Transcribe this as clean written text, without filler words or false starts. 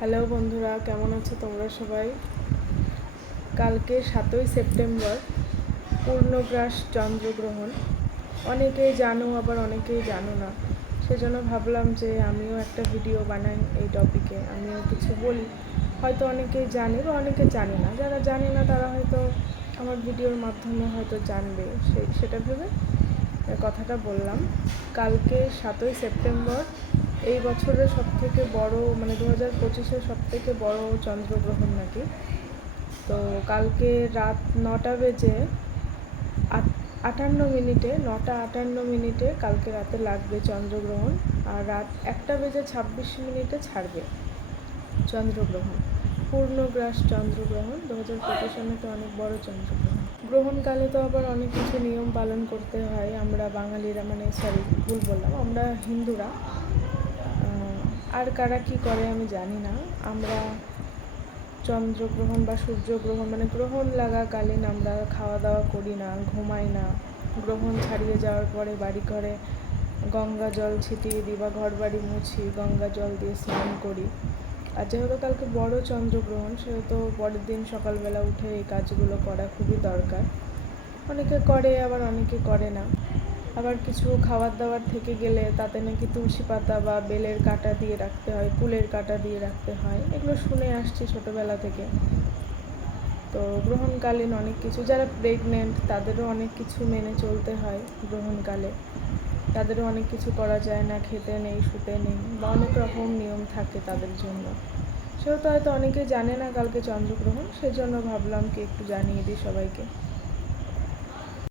Hello বন্ধুরা, কেমন আছো তোমরা সবাই? কালকে 7ই সেপ্টেম্বর পূর্ণগ্রাস চন্দ্রগ্রহণ। অনেকেই জানো, আবার অনেকেই জানো না। সেজন্য ভাবলাম যে আমিও একটা ভিডিও বানাই এই টপিকে, আমিও কিছু বলি। হয়তো অনেকেই জানে বা অনেকে জানে না, যারা জানে না তারা হয়তো আমার ভিডিওর মাধ্যমে হয়তো জানবে, সেটা ভেবে কথাটা বললাম। কালকে 7ই সেপ্টেম্বর এই বছরের সবথেকে বড়, মানে 2025-এর সবথেকে বড় চন্দ্রগ্রহণ নাকি। তো কালকে রাত 9টা বেজে 58 মিনিটে, 9টা 58 মিনিটে কালকে রাতে লাগবে চন্দ্রগ্রহণ। আর রাত 1টা বেজে 26 মিনিটে ছাড়বে চন্দ্রগ্রহণ। পূর্ণগ্রাস চন্দ্রগ্রহণ 2025 সালে তো অনেক বড় চন্দ্রগ্রহণ। গ্রহণকালে তো আবার অনেক কিছু নিয়ম পালন করতে হয়। আমরা বাঙালিরা, ভুল বললাম, আমরা হিন্দুরা। আর কারা কী করে আমি জানি না। আমরা চন্দ্রগ্রহণ বা সূর্যগ্রহণ, গ্রহণ লাগাকালীন আমরা খাওয়া দাওয়া করি না, ঘুমাই না। গ্রহণ ছাড়িয়ে যাওয়ার পরে বাড়ি ঘরে গঙ্গা জল ছিটিয়ে দিই বা ঘর বাড়ি মুছি, গঙ্গা জল দিয়ে স্নান করি। আর যেহেতু কালকে বড় চন্দ্রগ্রহণ, সেহেতু পরের দিন সকালবেলা উঠে এই কাজগুলো করা খুবই দরকার। অনেকে করে, আবার অনেকে করে না। আবার কিছু খাবার দাবার থেকে গেলে তাতে নাকি তুলসী পাতা বা বেলের কাঁটা দিয়ে রাখতে হয়, কুলের কাঁটা দিয়ে রাখতে হয়। এগুলো শুনে আসছি ছোটোবেলা থেকে। তো গ্রহণকালীন অনেক কিছু, যারা প্রেগনেন্ট তাদেরও অনেক কিছু মেনে চলতে হয়। গ্রহণকালে তাদেরও অনেক কিছু করা যায় না, খেতে নেই, শুতে নেই, বা অনেক রকম নিয়ম থাকে তাদের জন্য। সেহেতু হয়তো অনেকে জানে না কালকে চন্দ্রগ্রহণ, সেজন্য ভাবলাম কি একটু জানিয়ে দিই সবাইকে।